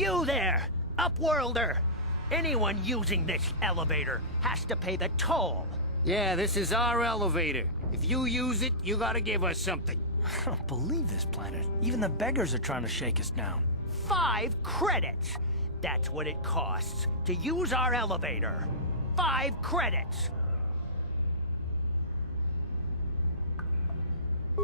You there, Upworlder! Anyone using this elevator has to pay the toll. Yeah, this is our elevator. If you use it, you gotta give us something. I don't believe this planet. Even the beggars are trying to shake us down. 5 credits! That's what it costs to use our elevator. 5 credits!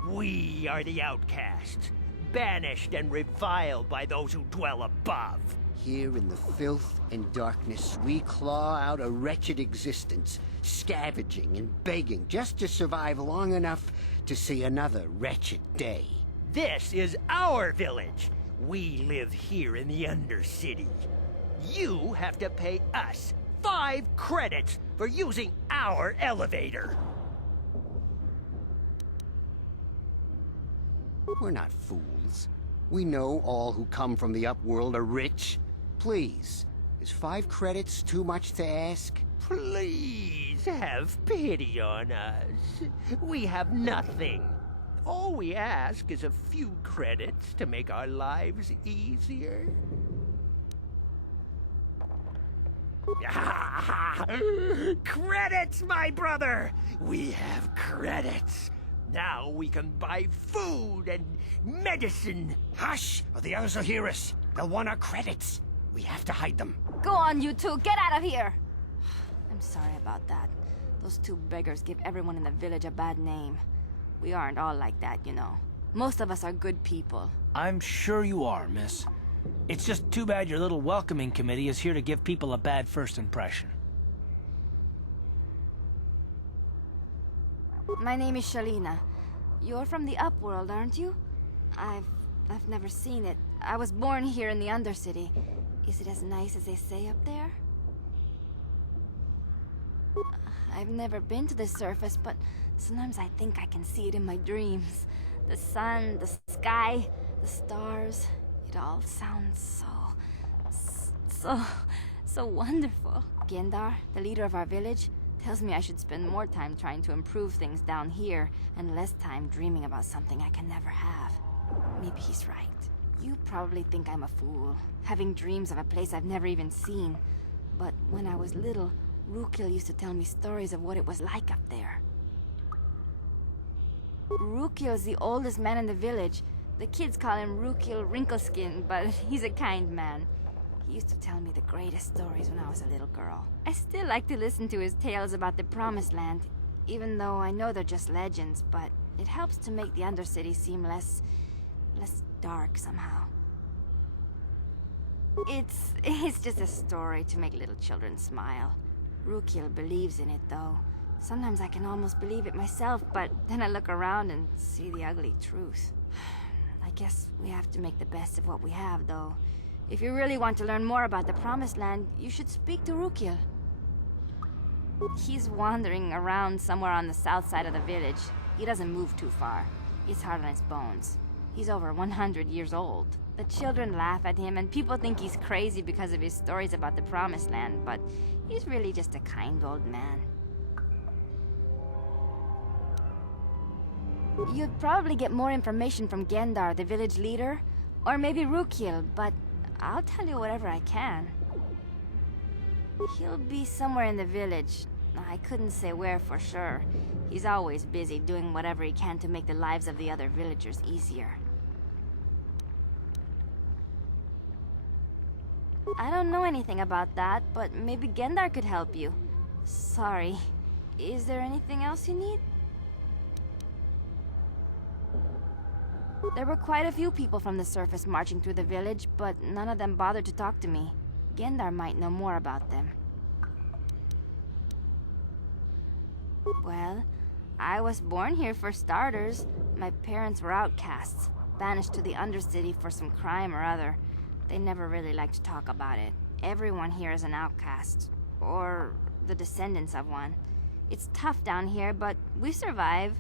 We are the outcasts, banished and reviled by those who dwell above. Here in the filth and darkness, we claw out a wretched existence, scavenging and begging just to survive long enough to see another wretched day. This is our village. We live here in the Undercity. You have to pay us 5 credits for using our elevator. We're not fools. We know all who come from the Upworld are rich. Please, is 5 credits too much to ask? Please have pity on us. We have nothing. All we ask is a few credits to make our lives easier. Credits, my brother! We have credits. Now we can buy food and medicine. Hush, or the others will hear us. They'll want our credits. We have to hide them. Go on, you two. Get out of here! I'm sorry about that. Those 2 beggars give everyone in the village a bad name. We aren't all like that, you know. Most of us are good people. I'm sure you are, miss. It's just too bad your little welcoming committee is here to give people a bad first impression. My name is Shalina. You're from the Upworld, aren't you? I've never seen it. I was born here in the Undercity. Is it as nice as they say up there? I've never been to the surface, but sometimes I think I can see it in my dreams. The sun, the sky, the stars. It all sounds so wonderful. Gendar, the leader of our village, tells me I should spend more time trying to improve things down here and less time dreaming about something I can never have. Maybe he's right. You probably think I'm a fool, having dreams of a place I've never even seen. But when I was little, Rakghoul used to tell me stories of what it was like up there. Rakghoul's the oldest man in the village. The kids call him Rakghoul Wrinkleskin, but he's a kind man. He used to tell me the greatest stories when I was a little girl. I still like to listen to his tales about the Promised Land, even though I know they're just legends, but it helps to make the Undercity seem less dark somehow. It's just a story to make little children smile. Rakghoul believes in it, though. Sometimes I can almost believe it myself, but then I look around and see the ugly truth. I guess we have to make the best of what we have, though. If you really want to learn more about the Promised Land, you should speak to Rakghoul. He's wandering around somewhere on the south side of the village. He doesn't move too far. He's hard on his bones. He's over 100 years old. The children laugh at him, and people think he's crazy because of his stories about the Promised Land, but he's really just a kind old man. You'd probably get more information from Gendar, the village leader, or maybe Rakghoul, but I'll tell you whatever I can. He'll be somewhere in the village. I couldn't say where for sure. He's always busy doing whatever he can to make the lives of the other villagers easier. I don't know anything about that, but maybe Gendar could help you. Sorry. Is there anything else you need? There were quite a few people from the surface marching through the village, but none of them bothered to talk to me. Gendar might know more about them. Well, I was born here for starters. My parents were outcasts, banished to the Undercity for some crime or other. They never really liked to talk about it. Everyone here is an outcast, or the descendants of one. It's tough down here, but we survive.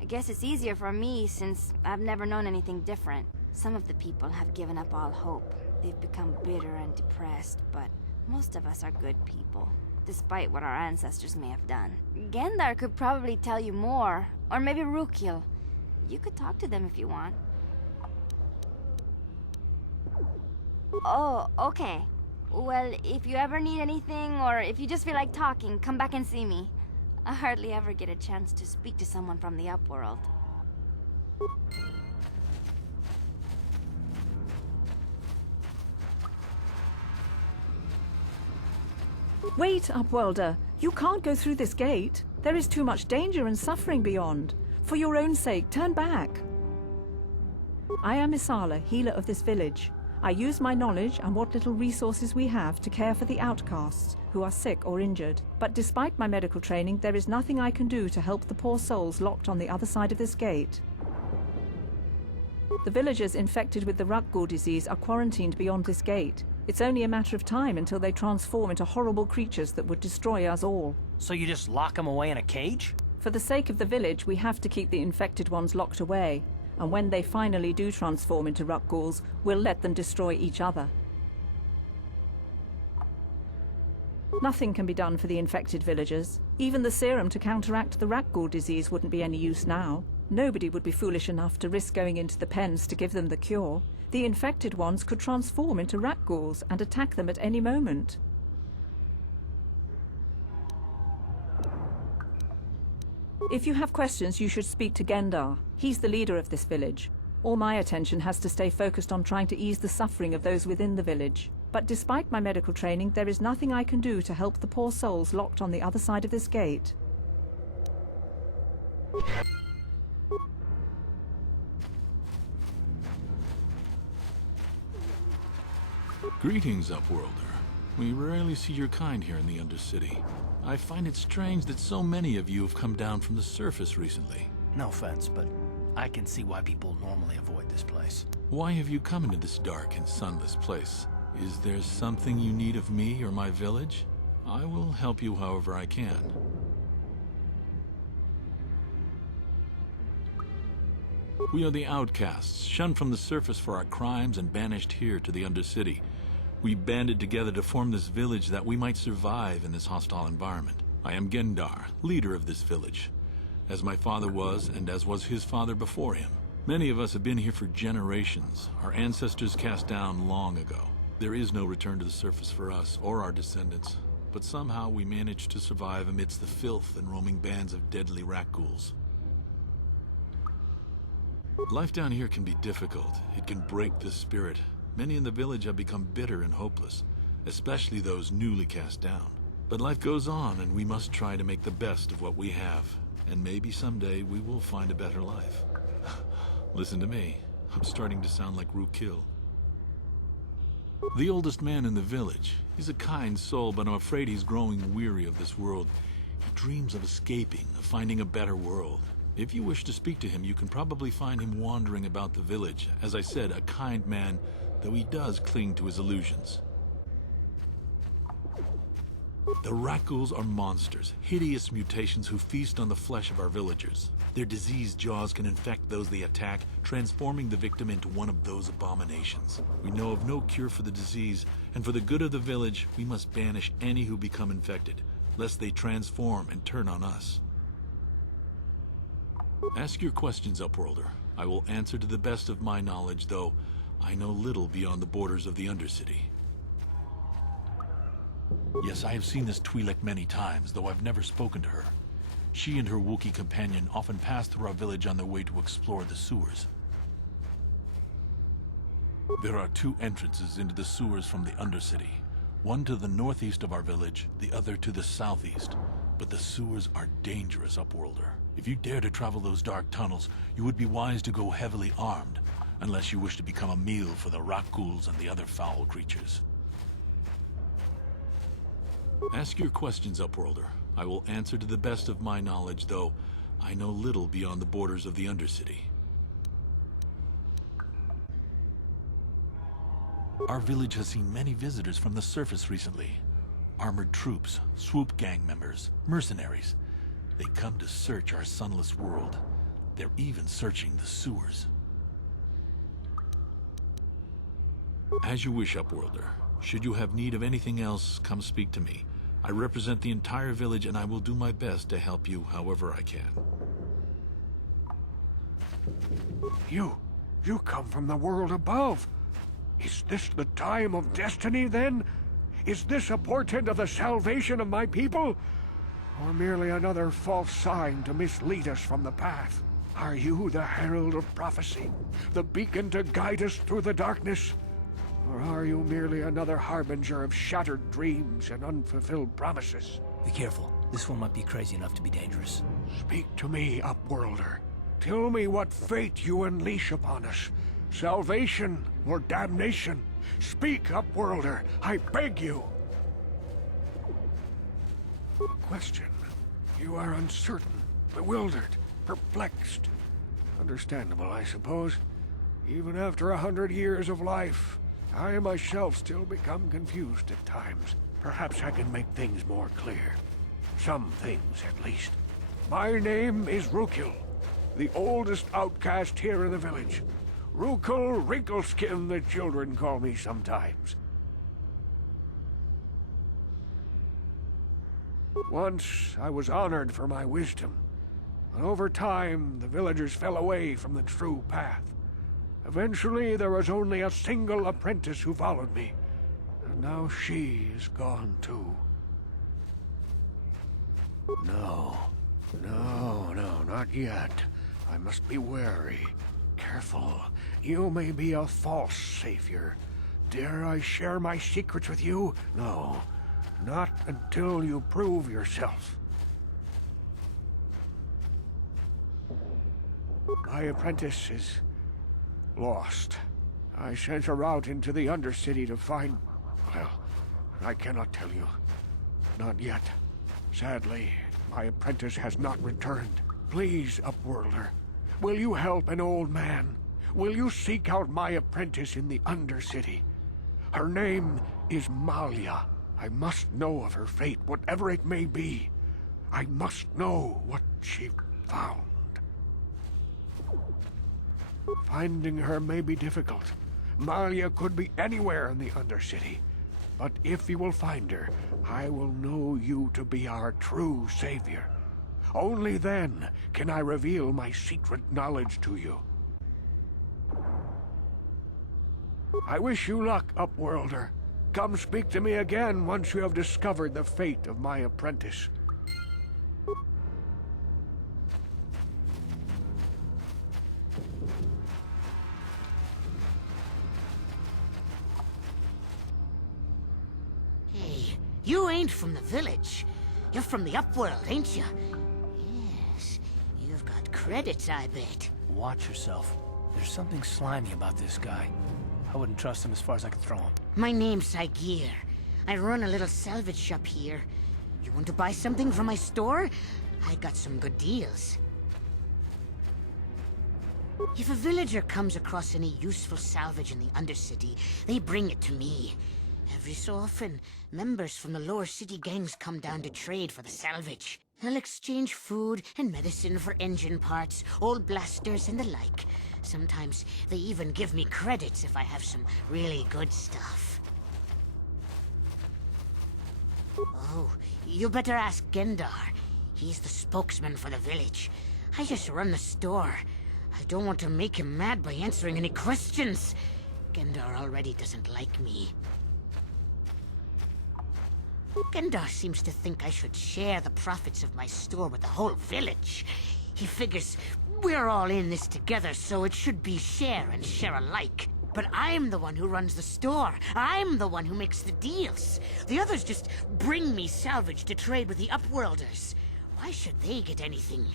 I guess it's easier for me since I've never known anything different. Some of the people have given up all hope. They've become bitter and depressed, but most of us are good people, despite what our ancestors may have done. Gendar could probably tell you more, or maybe Rakghoul. You could talk to them if you want. Oh, okay. Well, if you ever need anything, or if you just feel like talking, come back and see me. I hardly ever get a chance to speak to someone from the upworld. Wait, Upworlder. You can't go through this gate. There is too much danger and suffering beyond. For your own sake, turn back. I am Isala, healer of this village. I use my knowledge and what little resources we have to care for the outcasts who are sick or injured. But despite my medical training, there is nothing I can do to help the poor souls locked on the other side of this gate. The villagers infected with the Rakghoul disease are quarantined beyond this gate. It's only a matter of time until they transform into horrible creatures that would destroy us all. So you just lock them away in a cage? For the sake of the village, we have to keep the infected ones locked away. And when they finally do transform into Rakghouls, we'll let them destroy each other. Nothing can be done for the infected villagers. Even the serum to counteract the Rakghoul disease wouldn't be any use now. Nobody would be foolish enough to risk going into the pens to give them the cure. The infected ones could transform into Rakghouls and attack them at any moment. If you have questions, you should speak to Gendar. He's the leader of this village. All my attention has to stay focused on trying to ease the suffering of those within the village. But despite my medical training, there is nothing I can do to help the poor souls locked on the other side of this gate. Greetings, Upworlder. We rarely see your kind here in the Undercity. I find it strange that so many of you have come down from the surface recently. No offense, but I can see why people normally avoid this place. Why have you come into this dark and sunless place? Is there something you need of me or my village? I will help you however I can. We are the outcasts, shunned from the surface for our crimes and banished here to the Undercity. We banded together to form this village that we might survive in this hostile environment. I am Gendar, leader of this village, as my father was and as was his father before him. Many of us have been here for generations, our ancestors cast down long ago. There is no return to the surface for us or our descendants, but somehow we managed to survive amidst the filth and roaming bands of deadly Rakghouls. Life down here can be difficult. It can break the spirit. Many in the village have become bitter and hopeless, especially those newly cast down. But life goes on, and we must try to make the best of what we have. And maybe someday we will find a better life. Listen to me. I'm starting to sound like Rakghoul. The oldest man in the village. He's a kind soul, but I'm afraid he's growing weary of this world. He dreams of escaping, of finding a better world. If you wish to speak to him, you can probably find him wandering about the village. As I said, a kind man, though he does cling to his illusions. The Rakghouls are monsters, hideous mutations who feast on the flesh of our villagers. Their diseased jaws can infect those they attack, transforming the victim into one of those abominations. We know of no cure for the disease, and for the good of the village, we must banish any who become infected, lest they transform and turn on us. Ask your questions, Upworlder. I will answer to the best of my knowledge, though I know little beyond the borders of the Undercity. Yes, I have seen this Twi'lek many times, though I've never spoken to her. She and her Wookiee companion often pass through our village on their way to explore the sewers. There are two entrances into the sewers from the Undercity. One to the northeast of our village, the other to the southeast. But the sewers are dangerous, Upworlder. If you dare to travel those dark tunnels, you would be wise to go heavily armed, unless you wish to become a meal for the Rakghouls and the other foul creatures. Ask your questions, Upworlder. I will answer to the best of my knowledge, though I know little beyond the borders of the Undercity. Our village has seen many visitors from the surface recently. Armored troops, swoop gang members, mercenaries. They come to search our sunless world. They're even searching the sewers. As you wish, Upworlder. Should you have need of anything else, come speak to me. I represent the entire village, and I will do my best to help you however I can. You come from the world above. Is this the time of destiny, then? Is this a portent of the salvation of my people? Or merely another false sign to mislead us from the path? Are you the herald of prophecy? The beacon to guide us through the darkness? Or are you merely another harbinger of shattered dreams and unfulfilled promises? Be careful. This one might be crazy enough to be dangerous. Speak to me, Upworlder. Tell me what fate you unleash upon us. Salvation or damnation? Speak, Upworlder, I beg you. Question. You are uncertain, bewildered, perplexed. Understandable, I suppose. Even after 100 years of life, I myself still become confused at times. Perhaps I can make things more clear. Some things, at least. My name is Rakghoul, the oldest outcast here in the village. Rakghoul Wrinkleskin, the children call me sometimes. Once, I was honored for my wisdom, but over time, the villagers fell away from the true path. Eventually, there was only a single apprentice who followed me, and now she is gone too. No, not yet. I must be wary. Careful. You may be a false savior. Dare I share my secrets with you? No, not until you prove yourself. My apprentice is lost. I sent her out into the Undercity to find... Well, I cannot tell you. Not yet. Sadly, my apprentice has not returned. Please, Upworlder, will you help an old man? Will you seek out my apprentice in the Undercity? Her name is Malia. I must know of her fate, whatever it may be. I must know what she found. Finding her may be difficult. Malia could be anywhere in the Undercity. But if you will find her, I will know you to be our true savior. Only then can I reveal my secret knowledge to you. I wish you luck, Upworlder. Come speak to me again once you have discovered the fate of my apprentice. Hey, you ain't from the village. You're from the Upworld, ain't you? Yes, you've got credits, I bet. Watch yourself. There's something slimy about this guy. I wouldn't trust him as far as I could throw him. My name's Saigir. I run a little salvage shop here. You want to buy something from my store? I got some good deals. If a villager comes across any useful salvage in the Undercity, they bring it to me. Every so often, members from the lower city gangs come down to trade for the salvage. They'll exchange food and medicine for engine parts, old blasters and the like. Sometimes they even give me credits if I have some really good stuff. Oh, you better ask Gendar. He's the spokesman for the village. I just run the store. I don't want to make him mad by answering any questions. Gendar already doesn't like me. Gendar seems to think I should share the profits of my store with the whole village. He figures we're all in this together, so it should be share and share alike. But I'm the one who runs the store. I'm the one who makes the deals. The others just bring me salvage to trade with the Upworlders. Why should they get anything?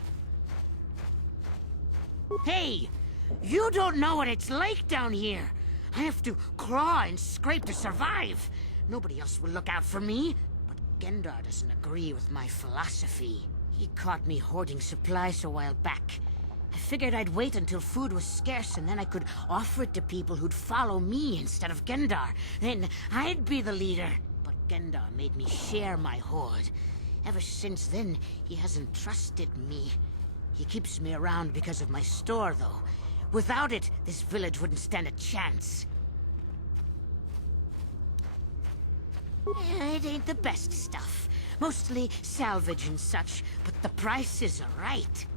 Hey! You don't know what it's like down here. I have to claw and scrape to survive. Nobody else will look out for me. But Gendar doesn't agree with my philosophy. He caught me hoarding supplies a while back. I figured I'd wait until food was scarce and then I could offer it to people who'd follow me instead of Gendar. Then I'd be the leader. But Gendar made me share my hoard. Ever since then, he hasn't trusted me. He keeps me around because of my store, though. Without it, this village wouldn't stand a chance. It ain't the best stuff. Mostly salvage and such, but the prices are right.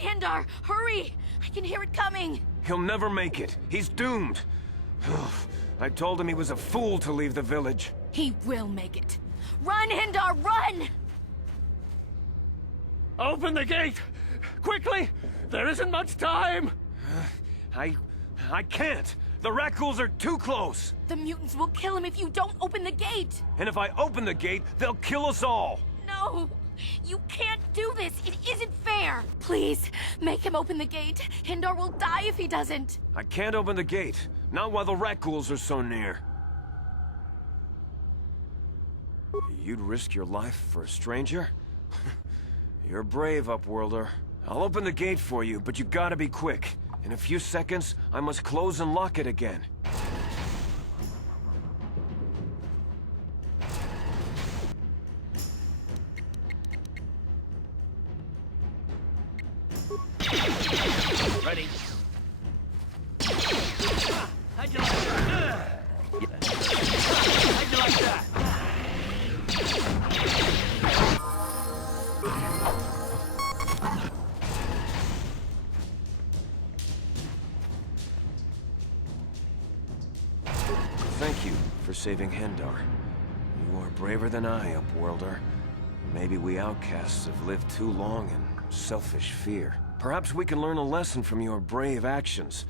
Hindar! Hurry! I can hear it coming! He'll never make it. He's doomed. I told him he was a fool to leave the village. He will make it. Run, Hindar, run! Open the gate! Quickly! There isn't much time! I can't. The Rakghouls are too close. The mutants will kill him if you don't open the gate! And if I open the gate, they'll kill us all. No! You can't do this! It isn't fair! Please, make him open the gate. Hindar will die if he doesn't. I can't open the gate. Not while the Rakghouls are so near. You'd risk your life for a stranger? You're brave, Upworlder. I'll open the gate for you, but you gotta be quick. In a few seconds, I must close and lock it again. Ready? How'd you like that? How'd you like that? Thank you for saving Hindar. You are braver than I, Upworlder. Maybe we outcasts have lived too long in selfish fear. Perhaps we can learn a lesson from your brave actions.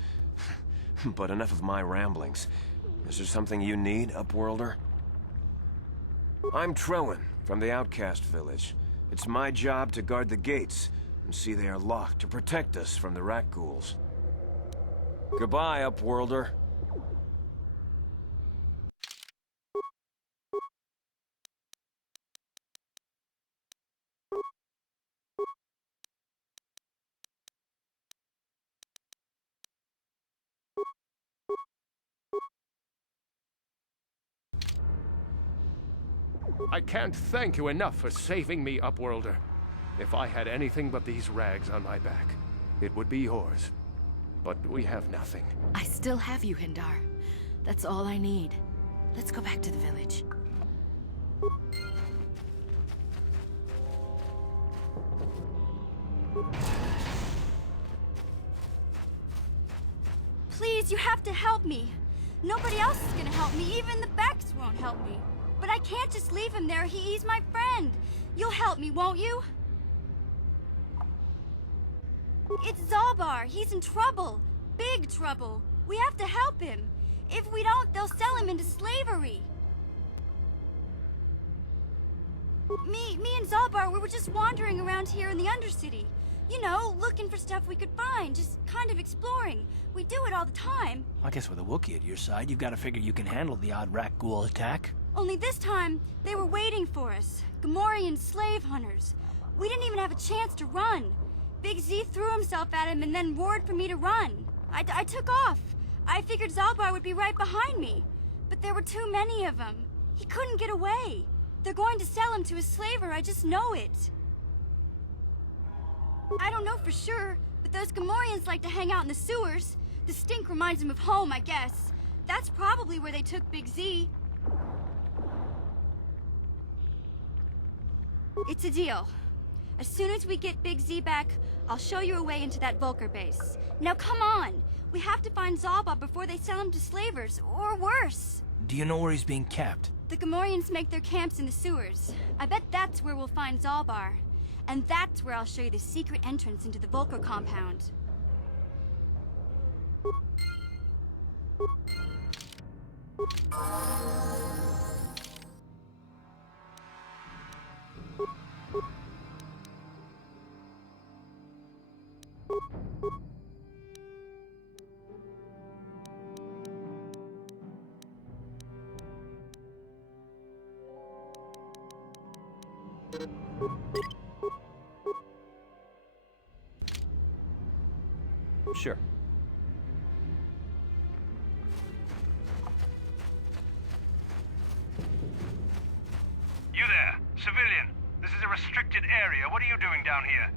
But enough of my ramblings. Is there something you need, Upworlder? I'm Trowan, from the outcast village. It's my job to guard the gates, and see they are locked to protect us from the Rakghouls. Goodbye, Upworlder. I can't thank you enough for saving me, Upworlder. If I had anything but these rags on my back, it would be yours. But we have nothing. I still have you, Hindar. That's all I need. Let's go back to the village. Please, you have to help me. Nobody else is gonna help me. Even the Becks won't help me. But I can't just leave him there. He's my friend. You'll help me, won't you? It's Zalbar. He's in trouble. Big trouble. We have to help him. If we don't, they'll sell him into slavery. Me and Zalbar, we were just wandering around here in the Undercity. You know, looking for stuff we could find, just kind of exploring. We do it all the time. I guess with a Wookiee at your side, you've got to figure you can handle the odd Rakghoul attack. Only this time, they were waiting for us. Gamorrean slave hunters. We didn't even have a chance to run. Big Z threw himself at him and then roared for me to run. I took off. I figured Zalbar would be right behind me. But there were too many of them. He couldn't get away. They're going to sell him to a slaver, I just know it. I don't know for sure, but those Gamorreans like to hang out in the sewers. The stink reminds them of home, I guess. That's probably where they took Big Z. It's a deal. As soon as we get Big Z back, I'll show you a way into that Vulcar base. Now come on! We have to find Zalbar before they sell him to slavers, or worse. Do you know where he's being kept? The Gamorreans make their camps in the sewers. I bet that's where we'll find Zalbar. And that's where I'll show you the secret entrance into the Vulcar compound. Sure. You there, civilian. This is a restricted area. What are you doing down here?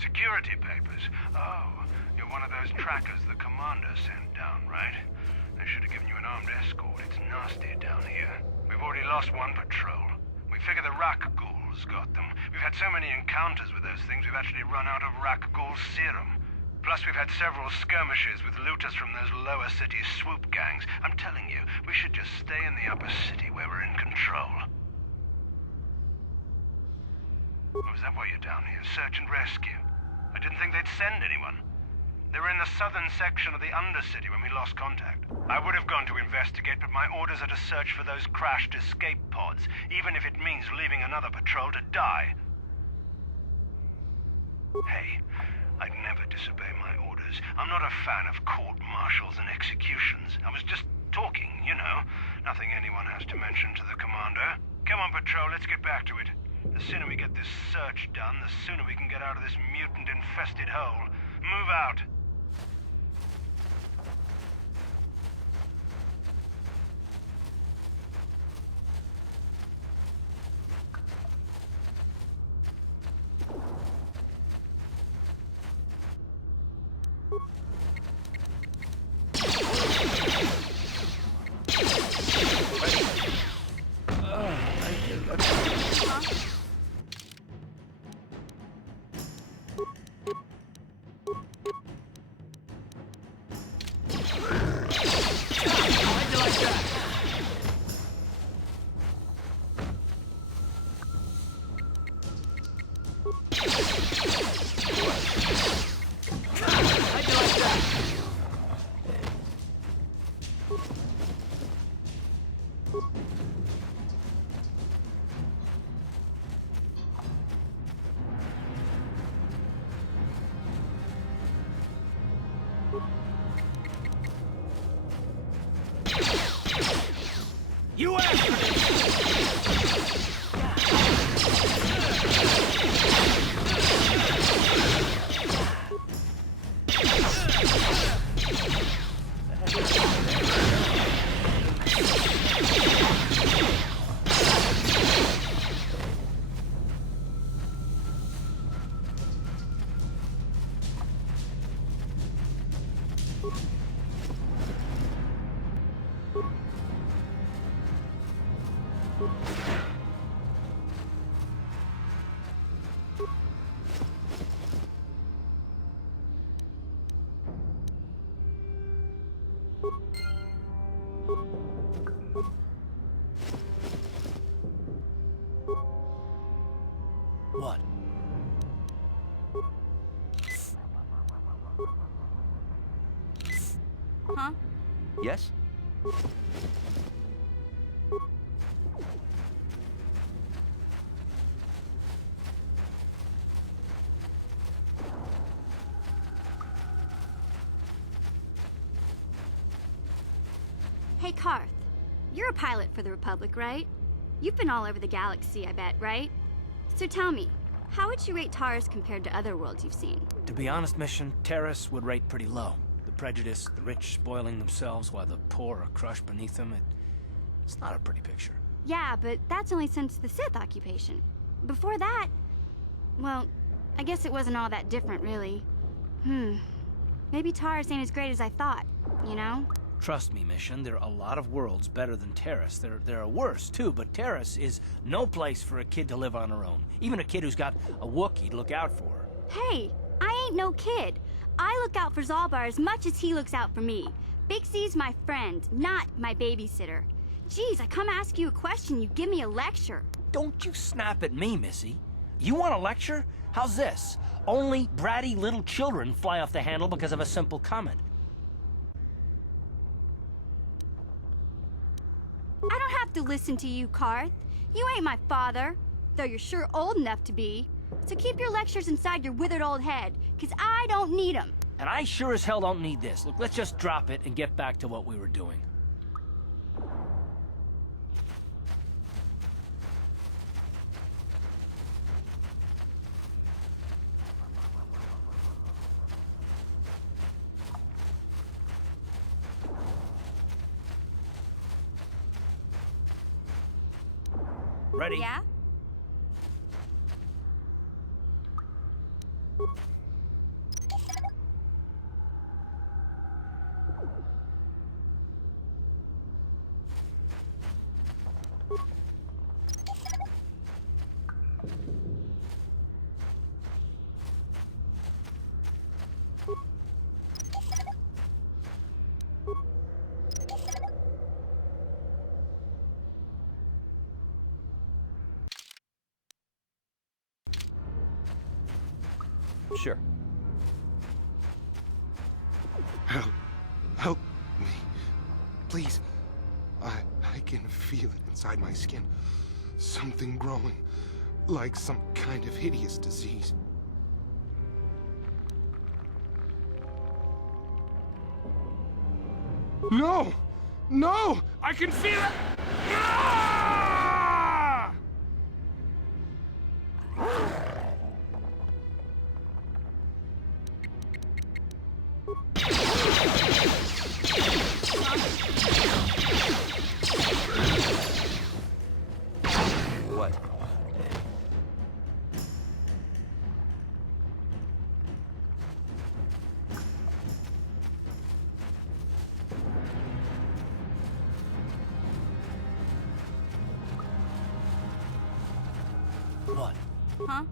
Security papers. Oh, you're one of those trackers the commander sent down, right? They should have given you an armed escort. It's nasty down here. already lost one patrol. We figure the Rakghouls got them. We've had so many encounters with those things, we've actually run out of Rakghoul Serum. Plus, we've had several skirmishes with looters from those lower city swoop gangs. I'm telling you, we should just stay in the upper city where we're in control. Oh, is that why you're down here? Search and rescue? I didn't think they'd send anyone. They were in the southern section of the Undercity when we lost contact. I would have gone to investigate, but my orders are to search for those crashed escape pods, even if it means leaving another patrol to die. Hey, I'd never disobey my orders. I'm not a fan of court-martials and executions. I was just talking, you know. Nothing anyone has to mention to the commander. Come on, patrol, let's get back to it. The sooner we get this search done, the sooner we can get out of this mutant-infested hole. Move out. You asked for this! What? Huh? Yes? Hey, Karth. You're a pilot for the Republic, right? You've been all over the galaxy, I bet, right? So tell me, how would you rate Taris compared to other worlds you've seen? To be honest, Mission, Taris would rate pretty low. The prejudice, the rich spoiling themselves while the poor are crushed beneath them, it's not a pretty picture. Yeah, but that's only since the Sith occupation. Before that, well, I guess it wasn't all that different, really. Maybe Taris ain't as great as I thought, you know? Trust me, Mission, there are a lot of worlds better than Taris. There are worse, too, but Taris is no place for a kid to live on her own. Even a kid who's got a Wookiee to look out for her. Hey, I ain't no kid. I look out for Zalbar as much as he looks out for me. Big C's my friend, not my babysitter. Geez, I come ask you a question, you give me a lecture. Don't you snap at me, Missy. You want a lecture? How's this? Only bratty little children fly off the handle because of a simple comment. I don't have to listen to you, Karth. You ain't my father, though you're sure old enough to be. So keep your lectures inside your withered old head, 'cause I don't need 'em. And I sure as hell don't need this. Look, let's just drop it and get back to what we were doing. Ready? Yeah? Sure. Help me. Please. I can feel it inside my skin. Something growing. Like some kind of hideous disease. No! No! I can feel it! Ah! What? What? Huh?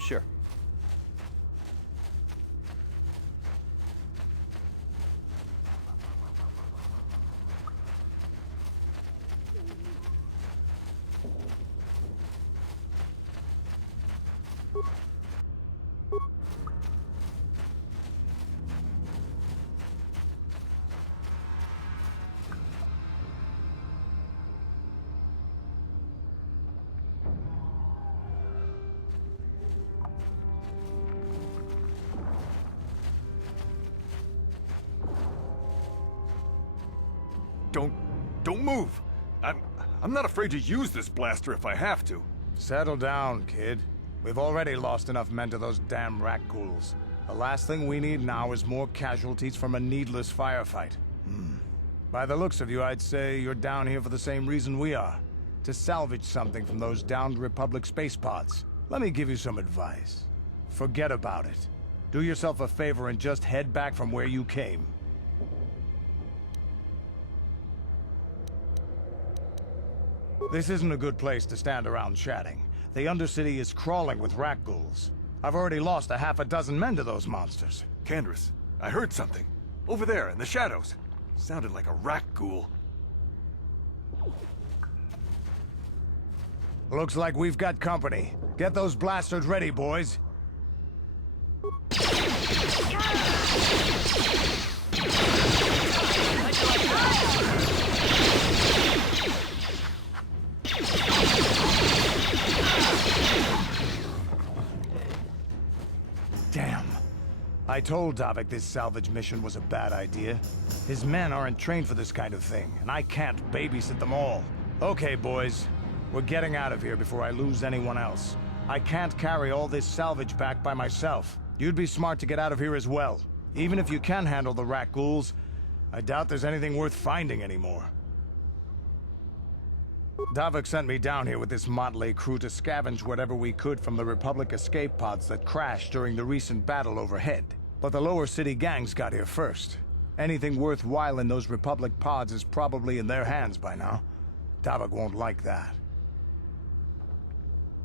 Sure. Don't move. I'm not afraid to use this blaster if I have to. Settle down, kid. We've already lost enough men to those damn Rakghouls. The last thing we need now is more casualties from a needless firefight. By the looks of you, I'd say you're down here for the same reason we are. To salvage something from those downed Republic space pods. Let me give you some advice. Forget about it. Do yourself a favor and just head back from where you came. This isn't a good place to stand around chatting. The Undercity is crawling with Rakghouls. I've already lost a half a dozen men to those monsters. Candace, I heard something. Over there, in the shadows. Sounded like a Rakghoul. Looks like we've got company. Get those blasters ready, boys. Damn. I told Davik this salvage mission was a bad idea. His men aren't trained for this kind of thing, and I can't babysit them all. Okay, boys. We're getting out of here before I lose anyone else. I can't carry all this salvage back by myself. You'd be smart to get out of here as well. Even if you can handle the Rakghouls, I doubt there's anything worth finding anymore. Davik sent me down here with this motley crew to scavenge whatever we could from the Republic escape pods that crashed during the recent battle overhead. But the lower city gangs got here first. Anything worthwhile in those Republic pods is probably in their hands by now. Davik won't like that.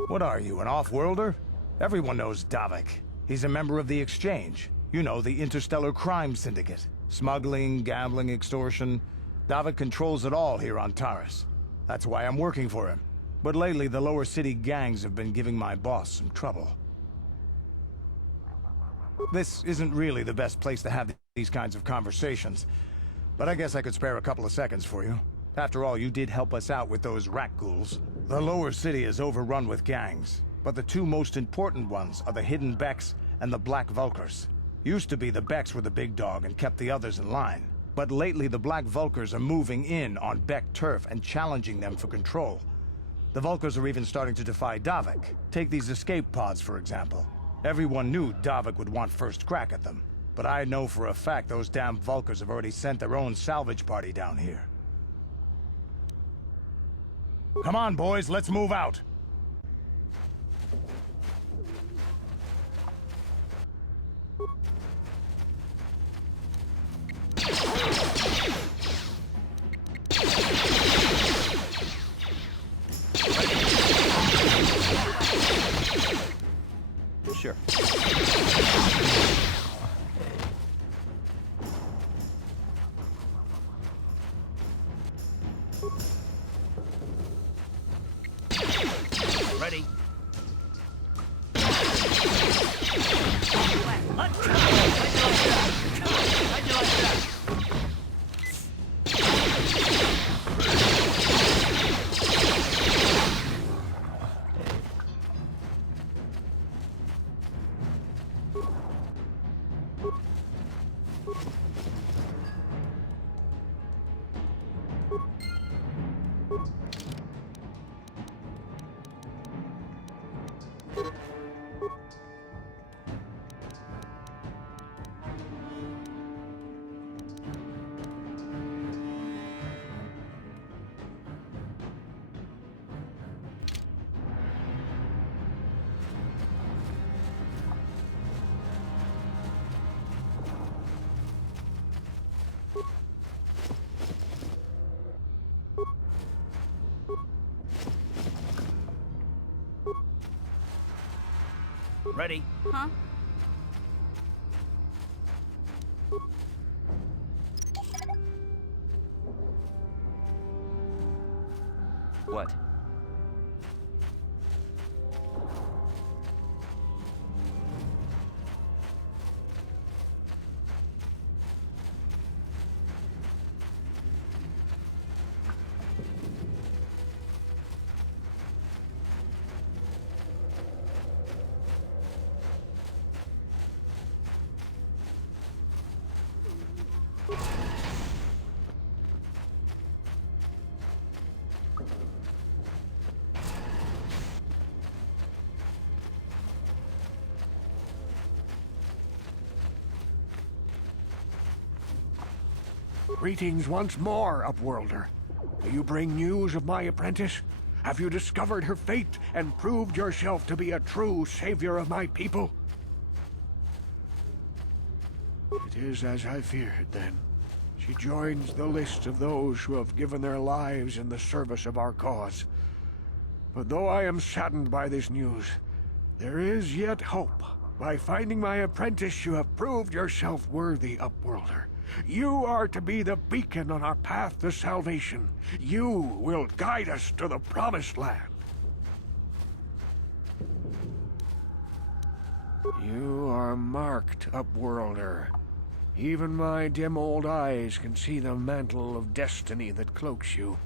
What are you, an off-worlder? Everyone knows Davik. He's a member of the Exchange. You know, the Interstellar Crime Syndicate. Smuggling, gambling, extortion. Davik controls it all here on Taris. That's why I'm working for him. But lately, the lower city gangs have been giving my boss some trouble. This isn't really the best place to have these kinds of conversations, but I guess I could spare a couple of seconds for you. After all, you did help us out with those Rakghouls. The lower city is overrun with gangs, but the two most important ones are the Hidden Becks and the Black Vulkars. Used to be the Becks were the big dog and kept the others in line. But lately the Black Vulkars are moving in on Beck turf and challenging them for control. The Vulkars are even starting to defy Davik. Take these escape pods, for example. Everyone knew Davik would want first crack at them. But I know for a fact those damn Vulkars have already sent their own salvage party down here. Come on, boys, let's move out! Ready? Huh? What? Greetings once more, Upworlder. Do you bring news of my apprentice? Have you discovered her fate and proved yourself to be a true savior of my people? It is as I feared, then. She joins the list of those who have given their lives in the service of our cause. But though I am saddened by this news, there is yet hope. By finding my apprentice, you have proved yourself worthy, Upworlder. You are to be the beacon on our path to salvation. You will guide us to the Promised Land. You are marked, Upworlder. Even my dim old eyes can see the mantle of destiny that cloaks you.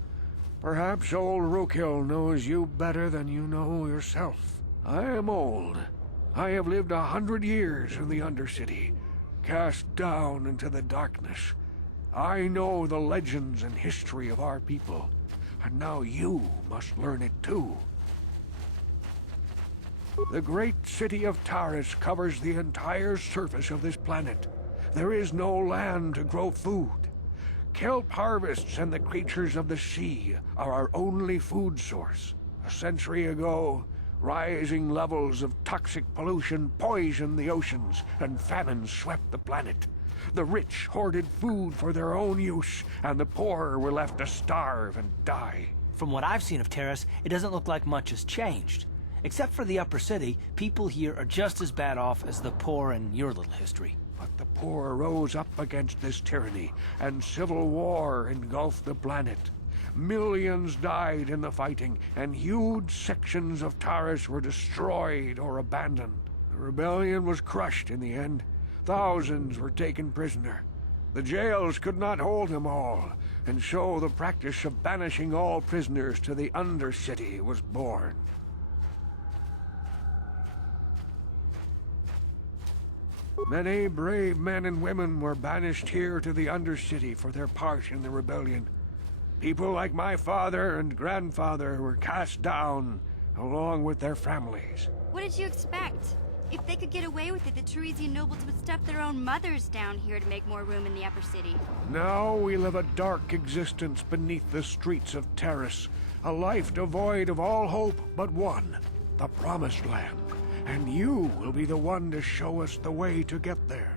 Perhaps old Rakghoul knows you better than you know yourself. I am old. I have lived 100 years in the Undercity, cast down into the darkness. I know the legends and history of our people, and now you must learn it too. The great city of Taris covers the entire surface of this planet. There is no land to grow food. Kelp harvests and the creatures of the sea are our only food source. A century ago, rising levels of toxic pollution poisoned the oceans, and famine swept the planet. The rich hoarded food for their own use, and the poor were left to starve and die. From what I've seen of Taris, it doesn't look like much has changed. Except for the upper city, people here are just as bad off as the poor in your little history. But the poor rose up against this tyranny, and civil war engulfed the planet. Millions died in the fighting, and huge sections of Taris were destroyed or abandoned. The rebellion was crushed in the end. Thousands were taken prisoner. The jails could not hold them all, and so the practice of banishing all prisoners to the Undercity was born. Many brave men and women were banished here to the Undercity for their part in the rebellion. People like my father and grandfather were cast down, along with their families. What did you expect? If they could get away with it, the Tarisian nobles would stuff their own mothers down here to make more room in the upper city. Now we live a dark existence beneath the streets of Taris, a life devoid of all hope but one, the Promised Land. And you will be the one to show us the way to get there.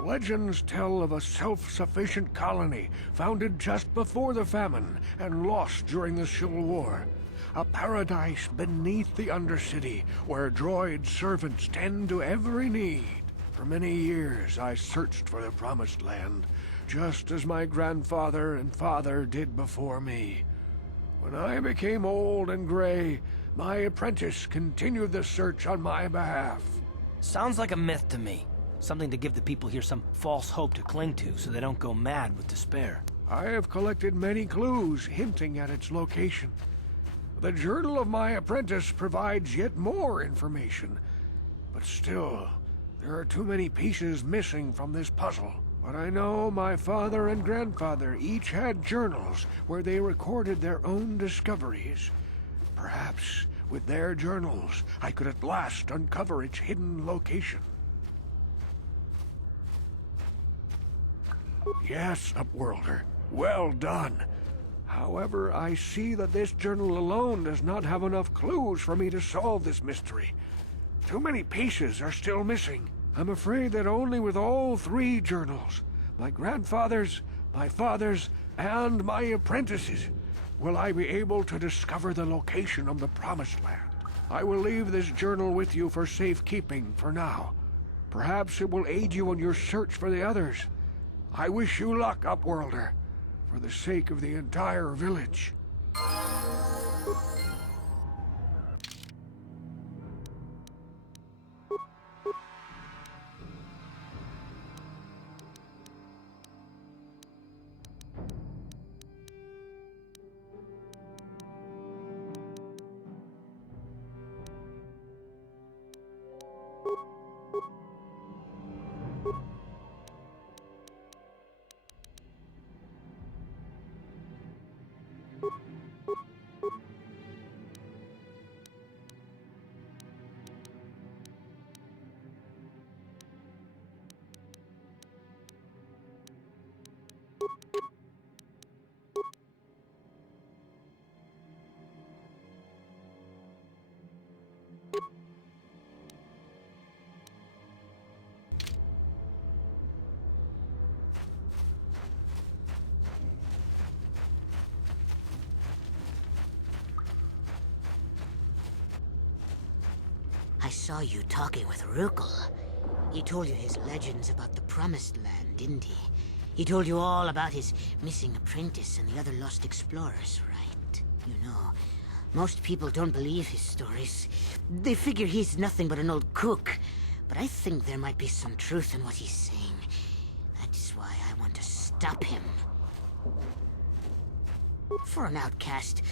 Legends tell of a self-sufficient colony founded just before the famine and lost during the Civil War. A paradise beneath the Undercity where droid servants tend to every need. For many years I searched for the Promised Land, just as my grandfather and father did before me. When I became old and gray, my apprentice continued the search on my behalf. Sounds like a myth to me. Something to give the people here some false hope to cling to so they don't go mad with despair. I have collected many clues hinting at its location. The journal of my apprentice provides yet more information, But still, there are too many pieces missing from this puzzle. But I know my father and grandfather each had journals where they recorded their own discoveries. Perhaps with their journals, I could at last uncover its hidden location. Yes, Upworlder. Well done. However, I see that this journal alone does not have enough clues for me to solve this mystery. Too many pieces are still missing. I'm afraid that only with all 3 journals, my grandfather's, my father's, and my apprentice's, will I be able to discover the location of the Promised Land. I will leave this journal with you for safekeeping for now. Perhaps it will aid you in your search for the others. I wish you luck, Upworlder, for the sake of the entire village. I saw you talking with Rakghoul. He told you his legends about the Promised Land, didn't he? He told you all about his missing apprentice and the other lost explorers, right? You know, most people don't believe his stories. They figure he's nothing but an old cook. But I think there might be some truth in what he's saying. That's why I want to stop him. For an outcast,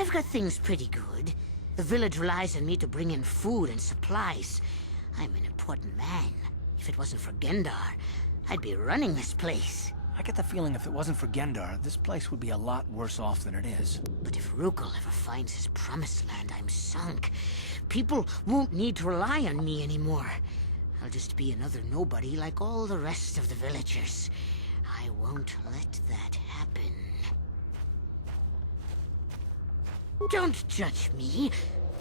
I've got things pretty good. The village relies on me to bring in food and supplies. I'm an important man. If it wasn't for Gendar, I'd be running this place. I get the feeling if it wasn't for Gendar, this place would be a lot worse off than it is. But if Rakghoul ever finds his Promised Land, I'm sunk. People won't need to rely on me anymore. I'll just be another nobody like all the rest of the villagers. I won't let that happen. Don't judge me.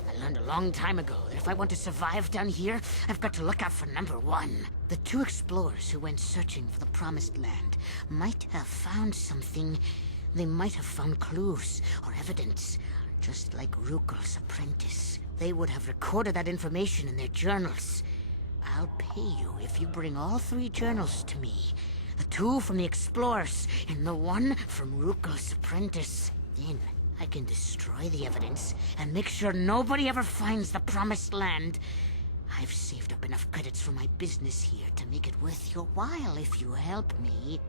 I learned a long time ago that if I want to survive down here, I've got to look out for number 1. The 2 explorers who went searching for the Promised Land might have found something. They might have found clues or evidence, just like Rakghoul's apprentice. They would have recorded that information in their journals. I'll pay you if you bring all 3 journals to me. The 2 from the explorers and the 1 from Rakghoul's apprentice. Then I can destroy the evidence and make sure nobody ever finds the Promised Land. I've saved up enough credits for my business here to make it worth your while if you help me.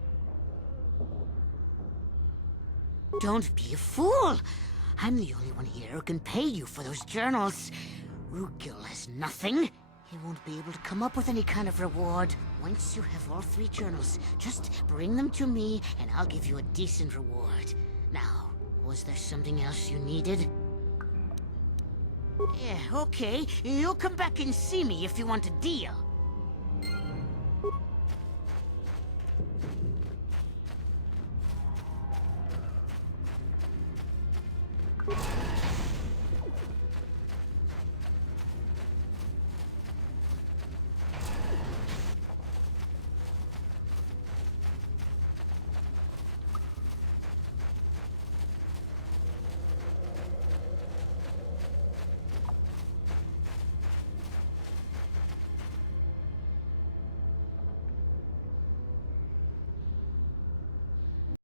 Don't be a fool! I'm the only one here who can pay you for those journals. Rakghoul has nothing. He won't be able to come up with any kind of reward. Once you have all 3 journals, just bring them to me and I'll give you a decent reward. Now, was there something else you needed? Yeah, okay. You'll come back and see me if you want a deal.